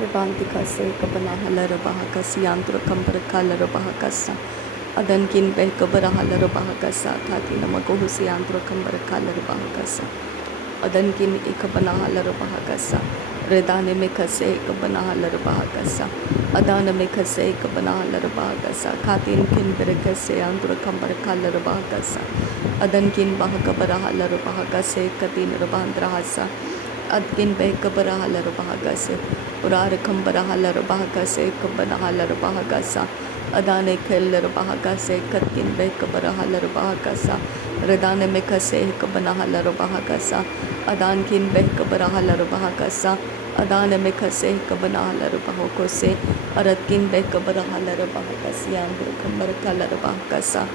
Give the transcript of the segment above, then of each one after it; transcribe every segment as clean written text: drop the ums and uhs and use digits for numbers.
Rebantika se kabana halara bahakasi antro kambara kalara bahakasa adankin be kabara halara bahakasa thati namakohusi antro kambara kalara bahakasa adankin ikabana halara bahakasa redane mekase kabana halara bahakasa adana mekase kabana halara bahakasa khatin kin berekase antro kambara kalara bahakasa adankin bahakabara halara bahakase katin rabandrahasa adkin be kabara halara bahakase उरार खम्बरा हलर बहका से कब्बना huller बहका सा अदाने खेलर बहका से कत्किन बे कब्बरा huller बहका सा रदाने में खसे कब्बना हलर बहका सा अदान किन बे कब्बरा हलर बहका सा अदाने में खसे कब्बना हलर बहको से अरत किन बे कब्बरा हलर बहका सी आंध्र खम्बर कलर बहका सा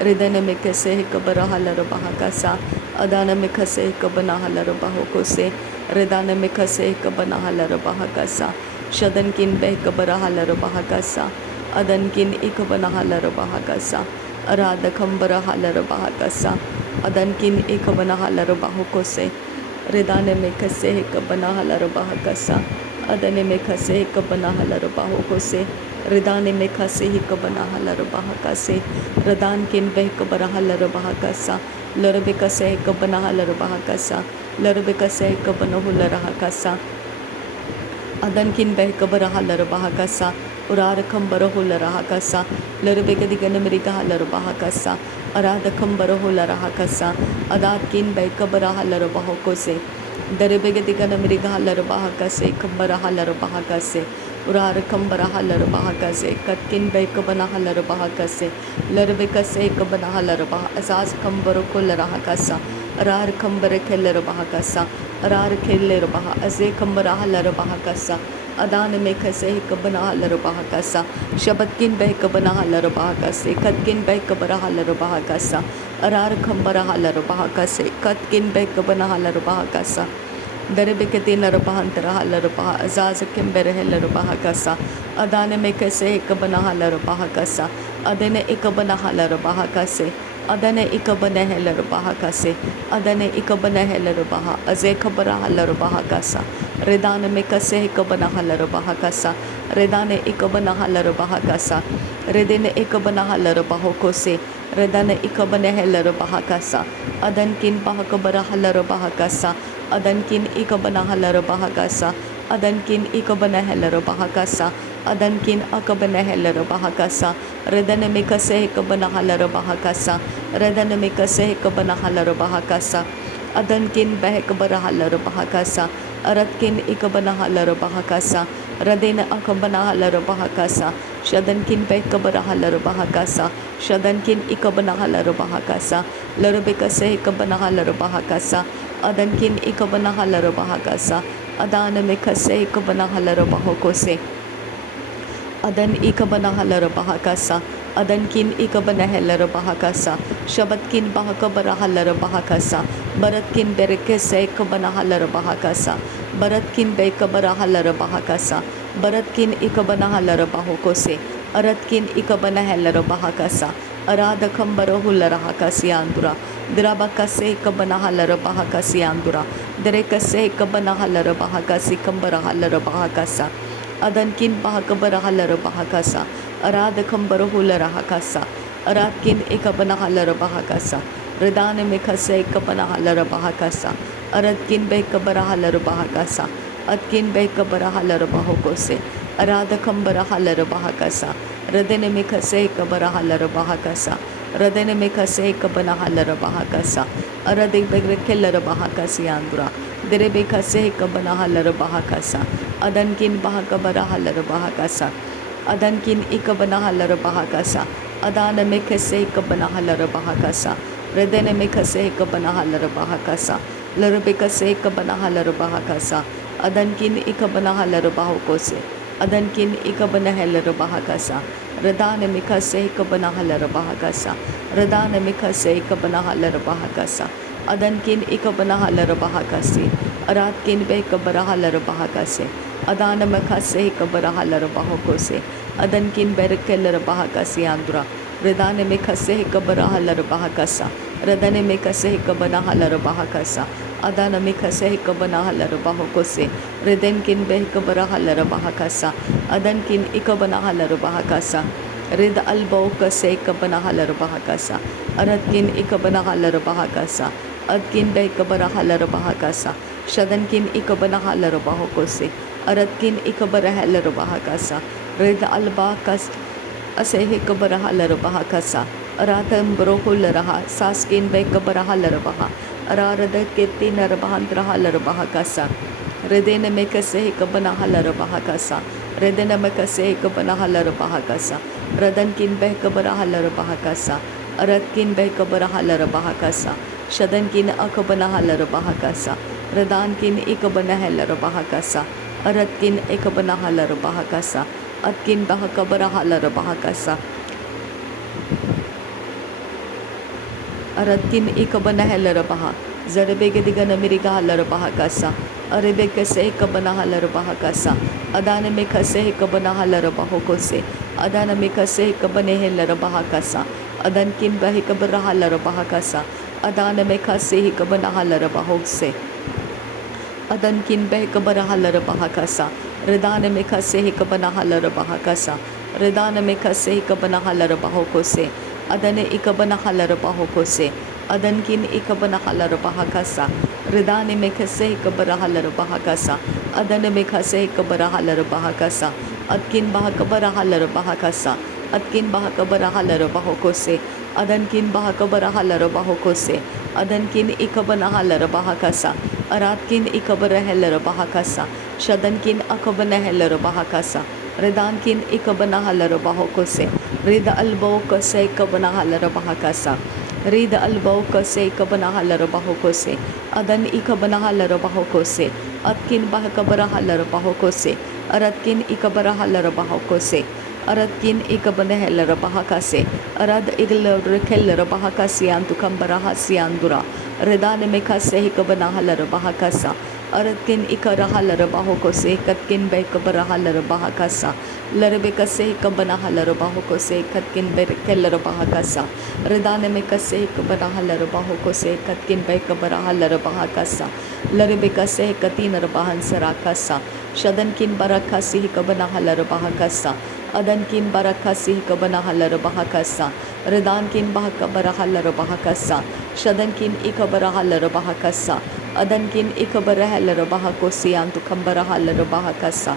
हृदय में खसे कब्बरा हलर बहका सा अदान में खसे कब्बना हलर बहको से हृदय में खसे कब्बना हलर बहका सा शदन किन बे कब्बरा हलर बहका सा अदन किन इकबना हलर बहका सा अराध खम्बरा हलर बहका सा अदन किन इकबना हलर बहको से हृदय में खसे कब्बना हलर बहका सा अदन में खसे कब्बना हलर बहको से हृदय में खसे ही कब्बना हलर बहका से रदान किन बे कब्बरा हलर बहका सा लरबे कसे कब्बना हलर बहका सा लरबे कसे कब्बना हुलर बहका सा अदन किन बे कब्बरा हलर बहका सा उरार खम्बर हुलर बहका सा लरबे कदी गन मरिका हलर बहका सा अराध खम्बर हुलर बहका सा अदात किन बे कब्बरा हलर बहको से दरबे कदी गन मरिका हलर बहका से खम्बर हलर बहका से उरार खम्बर हलर बहका से कत्किन बे कब्बना हलर बहका से लरबे कसे कब्बना हलर बह असास खम्बर हुलर बहका सा अरार खम्बर खेलर बहका सा अरार खेलर बह अजे खम्बर हलर बहका सा अदान में खसे कब्बना हलर बहका सा शबतकिन बे कब्बना हलर बहका से कत्किन बे कब्बरा हलर बहका सा अरार खम्बर हलर बहका से कत्किन बे कब्बना हलर बहका सा दरबे के तीन रबहंतर हलर बह अजाज किम्बर हलर बहका सा अदान में खसे कब्बना हलर बहका सा अदन इकबना हलर बहका से अदन इकबन हलर बहका से अदन इकबन हलर बह अजे खब्बरा हलर बहका सा रेदान में कसे कबना हलर बहका सा रेदान इकबना हलर बहका सा रेदन इकबना हलर बहको से रेदन इकबन हलर बहका सा अदन किन बहकबरा हलर बहका सा अदन किन इकबना हलर बहका सा अदन किन इकबन हलर बहका सा अदन किन अकबन हलर बहका सा रेदन में कसे कबना हलर बहका सा रेदन में कसे कबना हलर बहका सा अदन किन बहकबरा हलर बहका सा अरत किन इकबना हलर बहका सा रदेन अकबना हलर बहका सा शदन किन बहकबरा हलर बहका सा शदन किन इकबना हलर बहका सा लरबे कसे कबना हलर बहका सा अदन किन इकबना हलर बहका सा अदान में खसे कबना हलर बहको से अदन इकबना हलर बहका सा अदन किन इकबना हलर बहका सा शबत किन बहकबरा हलर बहका सा बरत किन बेरके से कबना हलर बहका सा बरत किन बेकबरा हलर बहका सा बरत किन इकबना हलर बहको से अरत किन इकबना हलर बहका सा अराध खम्बर हुलर बहका सियांदुरा द्रबा कसे कबना हलर बहका सियांदुरा दरे कसे कबना हलर बहका सिकम्बर हलर बहका सा अदन किन बहकबर हलर बहका सा अराध खम्बर हुलर बहका सा अराध किन इकबना हलर बहका सा रदान में खसे कबना हलर बहका सा अरद किन बे कबरा हलर बहका सा अदकिन बे कबरा हलर बहको से अराध खम्बर हलर बहका सा रदन में खसे कबरा हलर बहका सा रदन में खसे कबना हलर बहका सा अरद बेलर बहका सियांदुरा दरे बे खसे कबना हलर बहका सा अदन किन बहकबरा हलर बहका सा अदन किन इकबना हलर बहका सा अदान में खसे कबना हलर बहका सा रदन में खसे कबना हलर बहका सा लरबे कसे कबना हलर बहका सा अदन किन इकबना हलर बहको से अदन किन इकबना हलर बहका सा रदान में खसे कबना हलर बहका सा रदान में खसे कबना हलर बहका सा अदन किन इकबना हलर बहका से अरात किन बे कबरा हलर बहका से अदान में खसे कबरा हलर बहको से अदन किन बेरकेलर बहका सियांदुरा रदान में खसे कबरा हलर बहका सा रदन में कसे कबना हलर बहका सा अदान में खसे कबना हलर बहको से Reden kin behkabara halara bahakasa. Adan kin ikabana halara bahakasa. Rid albo kase kabana halara bahakasa. Arat kin ikabana halara bahakasa. Adkin behkabara halara bahakasa. Shadan kin ikabana halara bahokose. Arat kin ikabara halara bahakasa. Rid alba kas asehe kabara halara bahakasa. Aratam brohul raha. Saskin behkabara halara baha. Ararada kirti narabahandra halara bahakasa. Redena mekase kabana halara bahakasa. Redena mekase kabana halara bahakasa. Radan kin beh kabara halara bahakasa. Arat kin beh kabara halara bahakasa. Shadan kin akabana halara bahakasa. Radan kin ikabana halara bahakasa. Arat kin ikabana halara bahakasa. Atkin bahakabara halara bahakasa. Aratkin ikabana halara baha. Zarabege digana miriga halara bahakasa. Arabeke se kabana halara bahakasa. Adana meka se kabana halara bahokose. Adana meka se kabane halara bahakasa. Adan kin bahi kabara halara bahakasa. Adana meka se kabana halara bahokse. Adan kin bahi kabara halara bahakasa. Redana meka se kabana halara bahakasa. Redana meka se kabana halara bahokose. Adane ikabana halara bahokose. Adan kin ikabana halara bahakasa. Ridane mekase ikabara halara bahakasa. Adane mekase ikabara halara bahakasa. Atkin bahakabara halara bahakasa. Atkin bahakabara halara bahokose. Adan kin bahakabara halara bahokose. Adan kin ikabana halara bahakasa. Arat kin ikabara halara bahakasa. Shadan kin akabana halara bahakasa. Ridan kin ikabana halara bahokose. Rida albo kase ikabana halara bahakasa. Rida albo kase ikabana halara bahokose. Adan ikabana halara bahokose. Atkin bahakabara halara bahokose. Aratkin ikabara halara bahokose. Aratkin ikabana halara bahakase. Arad igla rekellara bahakase antu kambara hasiandura. Redane mekase ikabana halara bahakasa. Aratkin ikara halara bahokose. Katkin bekabara halara bahakasa. Larabekase ikabana halara bahokose. Katkin bekellara bahakasa. Redane mekase ikabana halara bahokose. Katkin bekabara halara bahakasa. Larabekase katinara bahansarakasa. Shadankin barakasi ikabana halara bahakasa. Adankin barakasi ikabana halara bahakasa. Redankin bahakabara halara bahakasa. Shadankin ikabara halara bahakasa. Adankin ikabara halara bahakosi antu kambara halara bahakasa.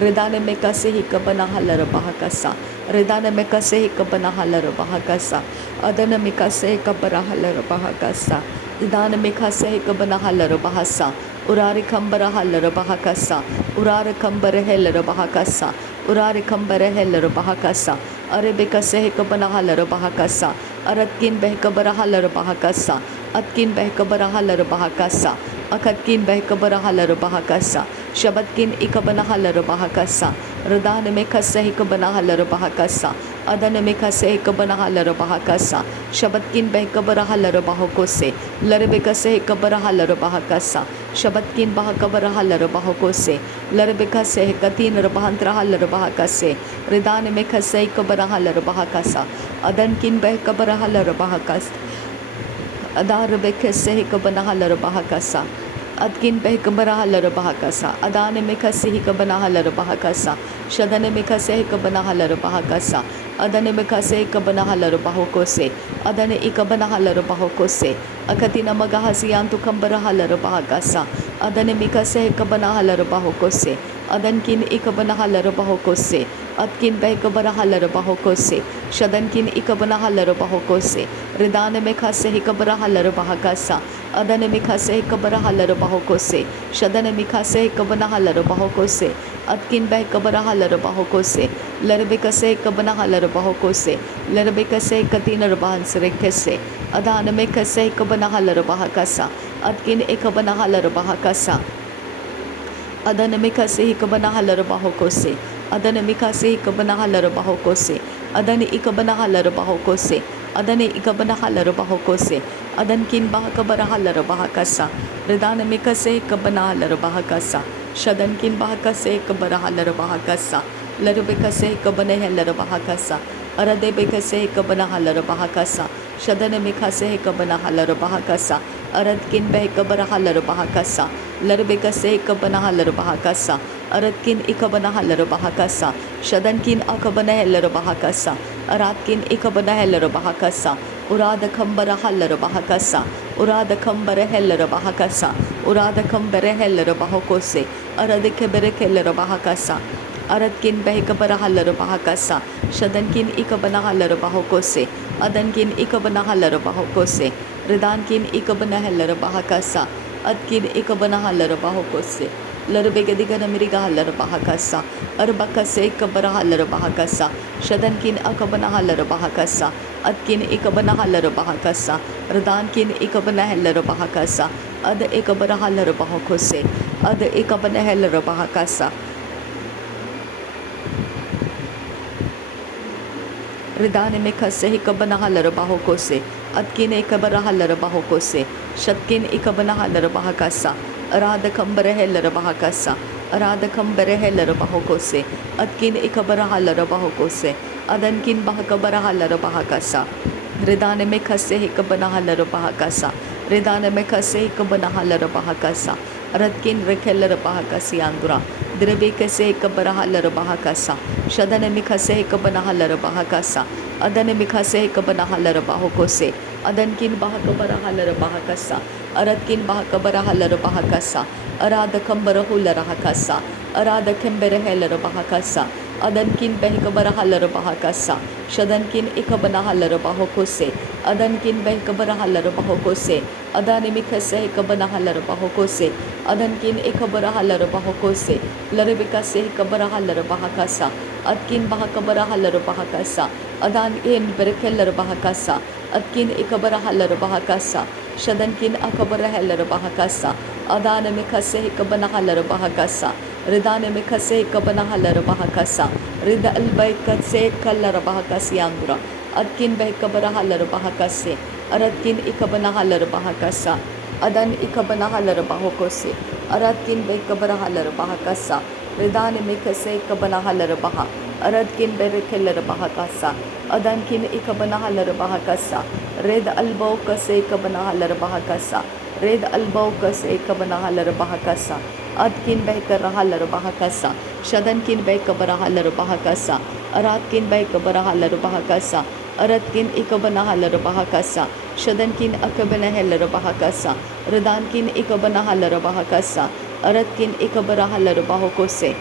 Redane mekase ikabana halara bahakasa. Redane mekase ikabana halara bahakasa. Adana mekase ikabara halara bahakasa. Redane mekase ikabana halara bahasa. Urari kambara halara bahakasa. Urari kambara halara bahakasa. Urari kambara halara bahakasa. Arebekase ikabana halara bahakasa. Aratkin behkabara halara bahakasa. Atkin behkabara halara bahakasa. Akatkin behkabara halara bahakasa. Shabatkin ikabana halara bahakasa. Radana mekase ikabana halara bahakasa. Adana mekase ikabana halara bahakasa. Shabatkin behkabara halara bahokose. Larebekase ikabara halara bahakasa. Shabatkin bahakabara halara bahokose. Larebekase katin rabahantra halara bahakase. Redana mekase ikabara halara bahakasa. Adankin behkabara halara bahakasa. Adar bekase ikabana halara bahakasa. Adkin behkabara halara bahakasa. Adane mekase ikabana halara bahakasa. Shadane mekase ikabana halara bahakasa. Adane mekase ikabana halara bahokose. Adane ikabana halara bahokose. Akatina magahasiyantu kambara halara bahakasa. Adane mekase ikabana halara bahokose. Adankin ikabana halara bahokose. Atkin behkabara halara bahokose. Shadankin ikabana halara bahokose. Ridane mekase ikabara halara bahakasa. Adane mekase ikabara halara bahokose. Shadane mekase ikabana halara bahokose. Atkin behkabara halara bahokose. Larbekase ikabana halara bahokose. Larbekase katina rabahansarekese. Adane mekase ikabana halara bahakasa. Atkin ikabana halara bahakasa. Adana mekase ikabana halara bahokose. Adana mekase ikabana halara bahokose. Adani ikabana halara bahokose. Adani ikabana halara bahokose. Adankin bahakabara halara bahakasa. Redana mekase ikabana halara bahakasa. Shadankin bahakase ikabara halara bahakasa. Larubekase ikabana halara bahakasa. Aradebekase ikabana halara bahakasa. Shadana mekase ikabana halara bahakasa. Aradkin behkabaraha larabahakasa. Larbekase kabanaha larabahakasa. Aradkin ikabanaha larabahakasa. Shadankin akabanaha larabahakasa. Aradkin ikabanaha larabahakasa. Urada kambaraha larabahakasa. Urada kambara larabahakasa. Urada kambara larabahokose. Aradike bereke larabahakasa. Aradkin behkabaraha larabahakasa. Shadankin ikabanaha larabahokose. Adankin ikabanaha larabahokose. Ridankin ikabanaha larabahakasa. Adkin ikabanaha larabahokose. Larbegadiga namiriga larabahakasa. Arbakase ikabaraha larabahakasa. Shadankin akabanaha larabahakasa. Adkin ikabanaha larabahakasa. Ridankin ikabanaha larabahakasa. Ad ikabaraha larabahokose. Ad ikabanaha larabahakasa. Ridane में खसे ही कबना huller बाहो को से अतकिन एक कबरा huller बाहो को से शतकिन एक कबना हलर बाहा कसा अराध कंबर है लर बाहा कसा अराध कंबर है लर बाहो को से अतकिन एक कबरा हलर बाहो को से अदनकिन बाह कबरा हलर बाहा कसा रिदाने में खसे ही कबना हलर बाहा कसा रिदाने में खसे ही कबना हलर बाहा कसा अरतकिन रखेलर बाहा कसी आंदुरा द्रबे कसे एक कबरा हलर बाहा कसा शदन मिखसे एक बना हलर बाहा कसा अदन मिखसे एक बना हलर बाहो को से अदन किन बाह कबरा हलर बाहा कसा अरद किन बाह कबरा हलर बाहा कसा अराध कंबर हुलर कसा अराध खंबर हेलर बाहा कसा अदन किन बह कबरा हलर बाहा कसा शदन किन एक बना हलर बाहो को से अदन किन बह कबरा हलर बाहो को से अदान मिखसे एक बना हलर बाहो को से अदन किन एक बरा हलर बाहो को से लरबिका से कबरा हलर बाहा कसा अदकिन बाह कबरा हलर बाहा कसा अदान इन बरकेलर बाहा कसा अदकिन इकबरा हलर बाहा कसा शदन किन अकबरा हलर बाहा कसा अदान में खसे इकबना हलर बाहा कसा रिदान में खसे इकबना हलर बाहा कसा रिद अलबै कसे कलर बाहा कसी आंगुरा अदकिन बह कबरा हलर बाहा कसे अरदकिन इकबना हलर बाहा कसा अदन इकबना हलर बाहो को से अरदकिन बह कबरा हलर बाहा कसा रिदान में खसे इकबना हलर बाहा अरदकिन बेरकेलर बाहा कसा अदनकिन इकबना हलर बाहा कसा रेद अलबो कसे इकबना हलर बाहा कसा रेद अलबो कसे इकबना हलर बाहा कसा अदकिन बहकर हलर बाहा कसा शदनकिन बह कबरा हलर बाहा कसा अरादकिन बह कबरा हलर बाहा कसा अरदकिन इकबना हलर बाहा कसा शदनकिन अकबना हलर बाहा कसा रिदानकिन इकबना हलर बाहा कसा अरदकिन इकबरा हलर बाहो को से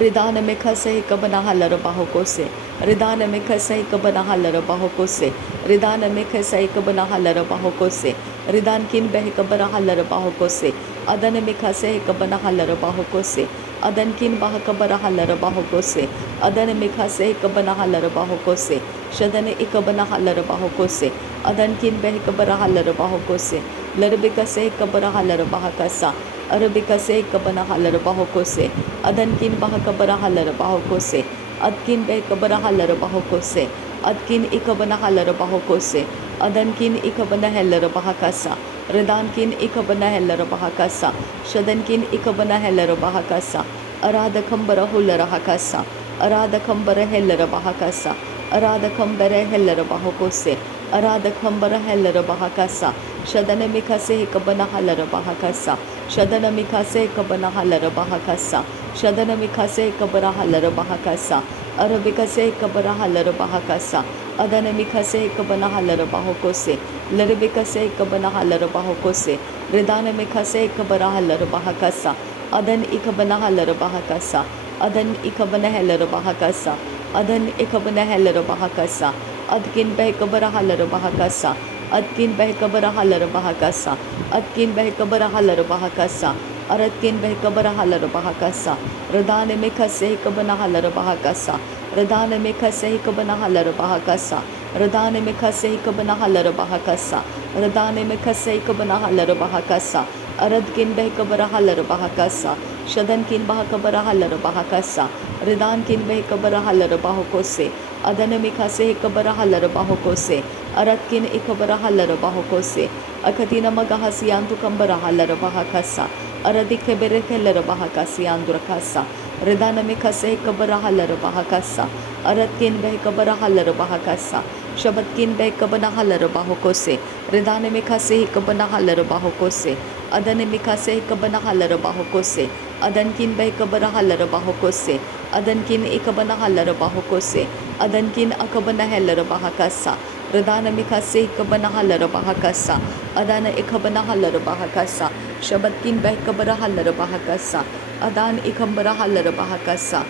रिदान में खसे कबना हलर बाहो को से रिदान में खसे कबना हलर बाहो को से रिदान में खसे कबना हलर बाहो को से रिदान किन बह कबरा हलर बाहो को से अदन में खसे कबना हलर बाहो को से अदन किन बाह कबरा हलर बाहो को से अदन में खसे कबना हलर बाहो को से शदन इकबना हलर बाहो को से अदन किन बह कबरा हलर बाहो को से लरबिका से कबरा हलर बाहा कसा अरबिका से कबना हलर बाहो को से अदन किन बाह कबरा हलर बाहो को से अदकिन बह कबरा हलर बाहो को से अदकिन इकबना हलर बाहो को से अदन किन इकबना हलर बाहा कसा रिदान किन इकबना हलर बाहा कसा शदन किन इकबना हलर बाहा कसा अराध खंबर हुलर कसा अराध खंबर हलर बाहा कसा अराध खंबर हलर बाहो को से अराध खंबर हलर बाहा कसा शदन मिखा से कबना हलर बाहा कसा शदन मिखा से कबना हलर बाहा कसा शदन मिखा से कबरा हलर बाहा कसा अरबिका से कबरा हलर बाहा कसा अदन मिखा से कबना हलर बाहो को से लरबिका से कबना हलर बाहो को से रिदान मिखा से कबरा हलर बाहा कसा अदन इकबना हलर बाहा कसा अदन इकबना हलर बाहा कसा अदन इकबना हलर बाहा कसा अदकिन बह कबरा हलर बाहा कसा अदकिन बह कबरा हलर बाहा कसा अदकिन बह कबरा हलर बाहा कसा अरदकिन बह कबरा हलर बाहा कसा रिदान में खसे कबना हलर बाहा कसा रिदान में खसे कबना हलर बाहा कसा रिदान में खसे कबना हलर बाहा कसा रिदान में खसे कबना हलर बाहा कसा अरदकिन बह कबरा हलर बाहा कसा शदन किन बाह कबरा हलर बाहा कसा रिदान किन बह कबरा हलर बाहो को से अदन में खसे कबरा हलर बाहो को से अरदकिन इकबरा हलर बाहो को से अखतीन मगह सियांतु कंबरा हलर बाहा कसा अरदिक बेरकेलर बाहा कसियांदुर कसा रिदान में खसे कबरा हलर बाहा कसा अरदकिन बह कबरा हलर बाहा कसा शबत किन बे कबना हलर बाहो से रिदाने में खासे ही कबना हलर बाहो से अदन में खासे ही कबना हलर बाहो से अदन किन बे कबरा हलर बाहो से अदन किन एक बना हलर बाहो से अदन किन अकबना हलर बाहा कसा रिदान में खासे ही कबना हलर बाहा कसा अदान एक बना हलर बाहा कसा शबत किन बे कबरा हलर बाहा कसा अदान इकम्बरा हलर बाहा कसा।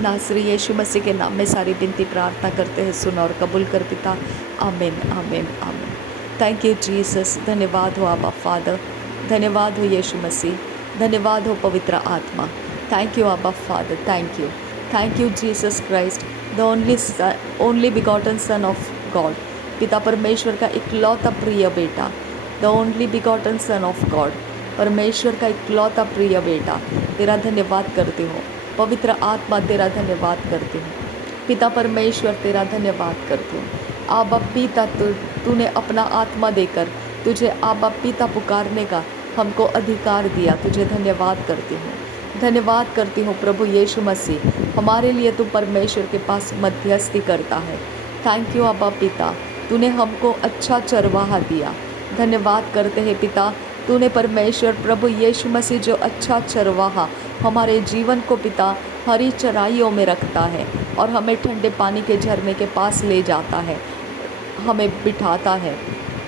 नासरी यीशु मसीह के नाम में सारी विनती प्रार्थना करते हैं, सुन और कबूल कर पिता। आमीन आमीन आमीन। Thank you Jesus. धन्यवाद हो आबा फादर, धन्यवाद हो यीशु मसीह, धन्यवाद हो पवित्र आत्मा। थैंक यू आबा father, thank you Jesus Christ, the only begotten son of God. पिता परमेश्वर का इकलौता प्रिय बेटा, the only begotten son of God, परमेश्वर का इकलौता प्रिय बेटा, तेरा धन्यवाद करती हूँ। पवित्र आत्मा तेरा धन्यवाद करती हूँ। पिता परमेश्वर तेरा धन्यवाद करती हूँ। आबा पिता, तूने अपना आत्मा देकर तुझे आबा पिता पुकारने का हमको अधिकार दिया, तुझे धन्यवाद करती हूँ। धन्यवाद करती हूँ प्रभु यीशु मसीह, हमारे लिए तू परमेश्वर के पास मध्यस्थी करता है। थैंक यू आबा पिता, तूने हमको अच्छा चरवाहा दिया। धन्यवाद करते हैं पिता, तूने परमेश्वर प्रभु यीशु मसीह जो अच्छा चरवाहा हमारे जीवन को पिता हरी चराइयों में रखता है और हमें ठंडे पानी के झरने के पास ले जाता है, हमें बिठाता है।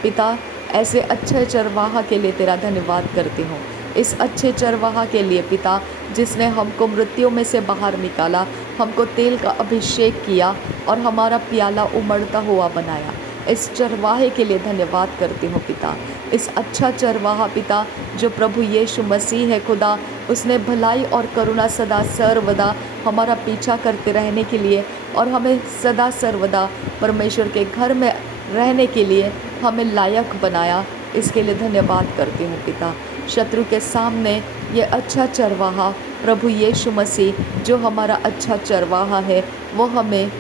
पिता ऐसे अच्छे चरवाहा के लिए तेरा धन्यवाद करती हूँ। इस अच्छे चरवाहा के लिए पिता, जिसने हमको मृत्यु में से बाहर निकाला, हमको तेल का अभिषेक किया और हमारा प्याला उमड़ता हुआ बनाया, इस चरवाहे के लिए धन्यवाद करती हूँ पिता। इस अच्छा चरवाहा पिता जो प्रभु यीशु मसीह है खुदा, उसने भलाई और करुणा सदा सर्वदा हमारा पीछा करते रहने के लिए और हमें सदा सर्वदा परमेश्वर के घर में रहने के लिए हमें लायक बनाया, इसके लिए धन्यवाद करती हूँ पिता। शत्रु के सामने ये अच्छा चरवाहा प्रभु यीशु मसीह जो हमारा अच्छा चरवाहा है, वो हमें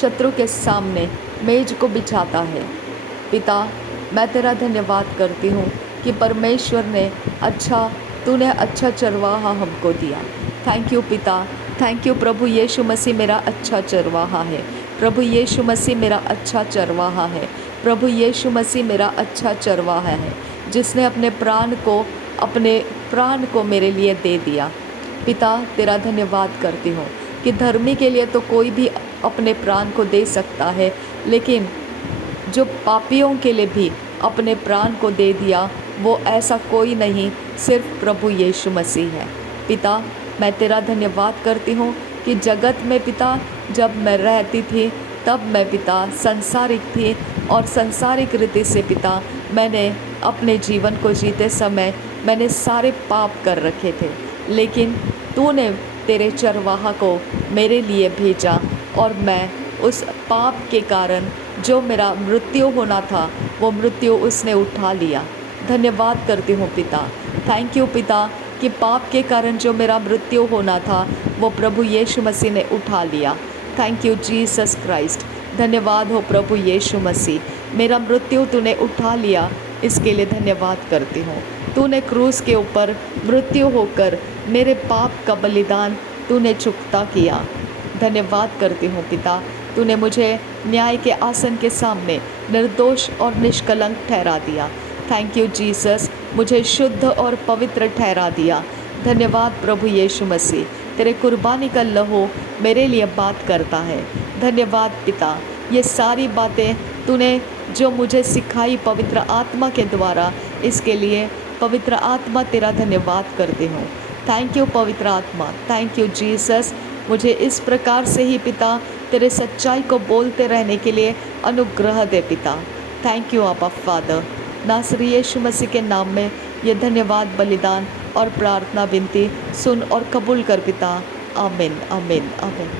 शत्रु के सामने मेज को बिछाता है। पिता मैं तेरा धन्यवाद करती हूँ कि परमेश्वर ने तूने अच्छा चरवाहा हमको दिया। थैंक यू पिता, थैंक यू प्रभु यीशु मसीह मेरा अच्छा चरवाहा है। प्रभु यीशु मसीह मेरा अच्छा चरवाहा है। प्रभु यीशु मसीह मेरा अच्छा चरवाहा है, जिसने अपने प्राण को मेरे लिए दे दिया। पिता तेरा धन्यवाद करती हूँ कि धर्मी के लिए तो कोई भी अपने प्राण को दे सकता है, लेकिन जो पापियों के लिए भी अपने प्राण को दे दिया, वो ऐसा कोई नहीं, सिर्फ प्रभु यीशु मसीह है। पिता मैं तेरा धन्यवाद करती हूँ कि जगत में पिता जब मैं रहती थी, तब मैं पिता संसारिक थी और संसारिक रीति से पिता मैंने अपने जीवन को जीते समय मैंने सारे पाप कर रखे थे, लेकिन तूने तेरे चरवाहा को मेरे लिए भेजा और मैं उस पाप के कारण जो मेरा मृत्यु होना था, वो मृत्यु उसने उठा लिया। धन्यवाद करती हूँ पिता। थैंक यू पिता कि पाप के कारण जो मेरा मृत्यु होना था, वो प्रभु यीशु मसीह ने उठा लिया। Thank you Jesus Christ. धन्यवाद हो प्रभु यीशु मसीह, मेरा मृत्यु तूने उठा लिया, इसके लिए धन्यवाद करती हूँ। तूने क्रूस के ऊपर मृत्यु होकर मेरे पाप का बलिदान तूने चुकता किया। धन्यवाद करती हूँ पिता, तूने मुझे न्याय के आसन के सामने निर्दोष और निष्कलंक ठहरा दिया। थैंक यू जीसस, मुझे शुद्ध और पवित्र ठहरा दिया। धन्यवाद प्रभु यीशु मसीह, तेरे कुर्बानी का लहू मेरे लिए बात करता है। धन्यवाद पिता, ये सारी बातें तूने जो मुझे सिखाई पवित्र आत्मा के द्वारा, इसके लिए पवित्र आत्मा तेरा धन्यवाद करती हूँ। थैंक यू पवित्र आत्मा, थैंक यू जीसस, मुझे इस प्रकार से ही पिता तेरे सच्चाई को बोलते रहने के लिए अनुग्रह दे पिता। थैंक यू आबा फादर। नासरी यीशु मसीह के नाम में ये धन्यवाद बलिदान और प्रार्थना विनती सुन और कबूल कर पिता। आमीन आमीन आमीन।